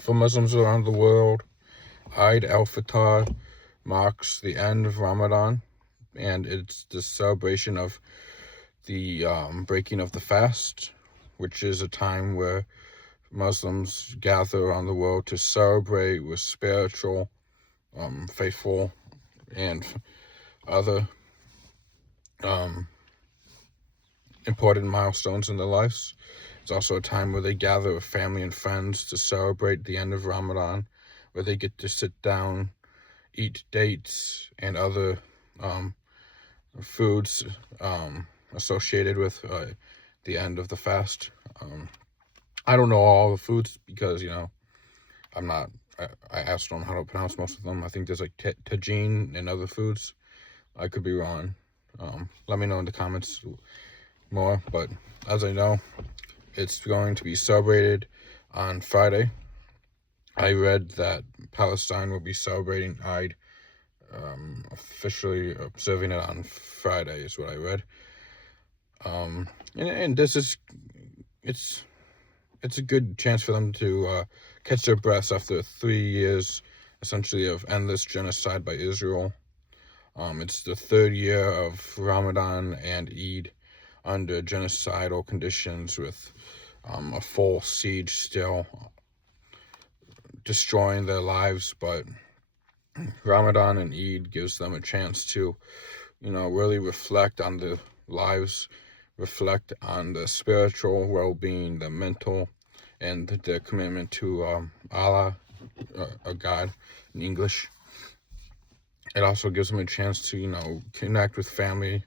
For Muslims around the world, Eid Al-Fitr marks the end of Ramadan, and it's the celebration of the breaking of the fast, which is a time where Muslims gather around the world to celebrate with spiritual, faithful, and other important milestones in their lives. It's also a time where they gather with family and friends to celebrate the end of Ramadan, where they get to sit down, eat dates and other foods associated with the end of the fast. I don't know all the foods because, I asked them how to pronounce most of them. I think there's like tagine and other foods. I could be wrong. Let me know in the comments more, but as I know, it's going to be celebrated on Friday. I read that Palestine will be celebrating Eid, officially observing it on Friday is what I read. And this is, it's a good chance for them to catch their breaths after 3 years, essentially, of endless genocide by Israel. It's the third year of Ramadan and Eid under genocidal conditions, with a full siege still destroying their lives. But Ramadan and Eid gives them a chance to, really reflect on their lives, reflect on the spiritual well-being, the mental, and their commitment to Allah, a God in English. It also gives them a chance to, connect with family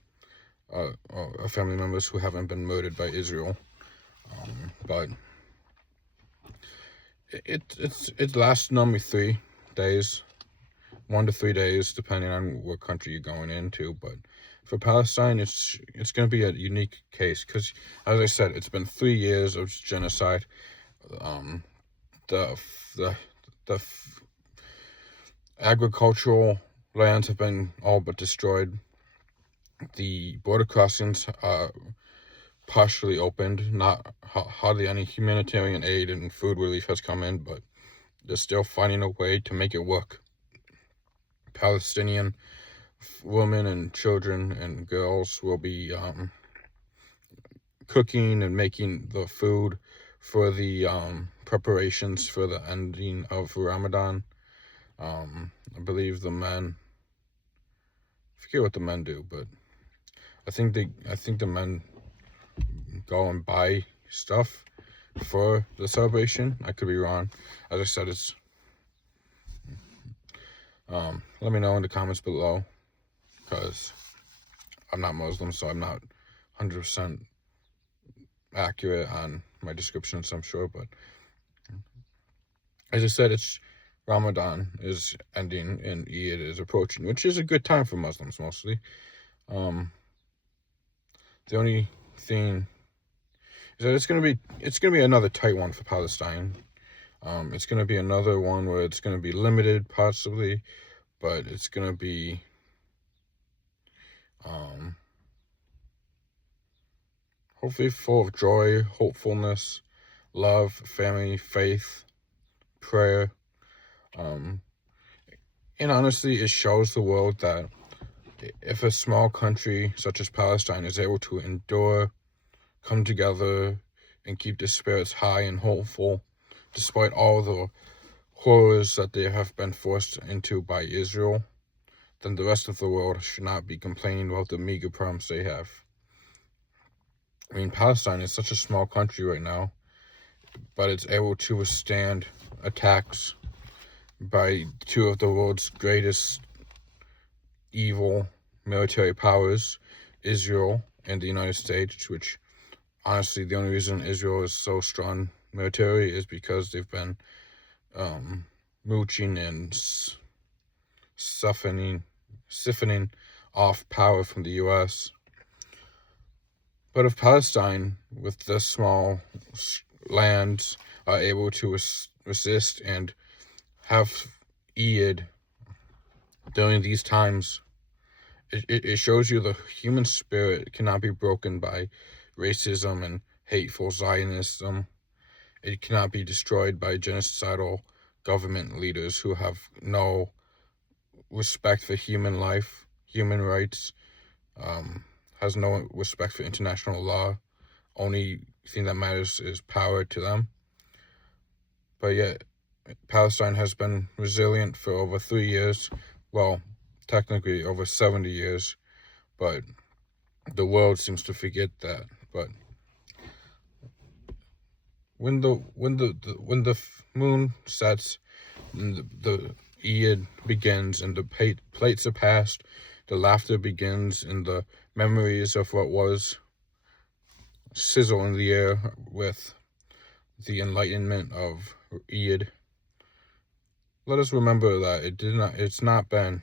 members who haven't been murdered by Israel. But it lasts normally 3 days, 1 to 3 days, depending on what country you're going into. But for Palestine, it's going to be a unique case because, as I said, it's been 3 years of genocide. The agricultural lands have been all but destroyed. The border crossings are partially opened. Not hardly any humanitarian aid and food relief has come in, but they're still finding a way to make it work. Palestinian women and children and girls will be cooking and making the food for the preparations for the ending of Ramadan. I believe the men, I forget what the men do, but I think the men go and buy stuff for the celebration. I could be wrong. As I said, it's let me know in the comments below, because I'm not Muslim, so I'm not 100% accurate on my descriptions, I'm sure. But as I said, it's Ramadan is ending and Eid is approaching, which is a good time for Muslims mostly. The only thing is that it's gonna be another tight one for Palestine. It's gonna be another one where it's gonna be limited possibly, but it's gonna be hopefully full of joy, hopefulness, love, family, faith, prayer. And honestly, it shows the world that if a small country such as Palestine is able to endure, come together, and keep their spirits high and hopeful, despite all the horrors that they have been forced into by Israel, then the rest of the world should not be complaining about the meager problems they have. I mean, Palestine is such a small country right now, but it's able to withstand attacks by two of the world's greatest evil military powers, Israel and the United States, which honestly, the only reason Israel is so strong military is because they've been mooching and siphoning off power from the U.S. But if Palestine, with this small lands, are able to resist and have Eid during these times, it shows you the human spirit cannot be broken by racism and hateful Zionism. It cannot be destroyed by genocidal government leaders who have no respect for human life, human rights, has no respect for international law. Only thing that matters is power to them. But yet, Palestine has been resilient for over 3 years. Well, technically over 70 years, but the world seems to forget that. But when the moon sets and the Eid begins and the plates are passed, the laughter begins and the memories of what was sizzle in the air with the enlightenment of Eid. Let us remember that it's not been.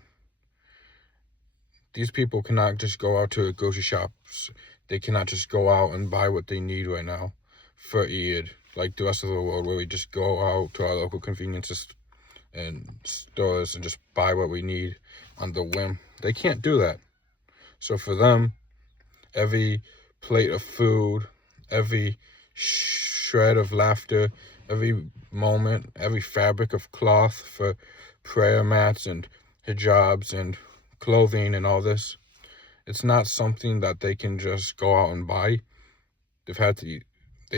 These people cannot just go out to grocery shops. They cannot just go out and buy what they need right now for Eid, like the rest of the world, where we just go out to our local conveniences and stores and just buy what we need on the whim. They can't do that. So for them, every plate of food, every shred of laughter, every moment, every fabric of cloth for prayer mats and hijabs and clothing and all this, it's not something that they can just go out and buy. They've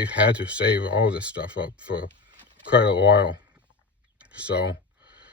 had to save all this stuff up for quite a while. So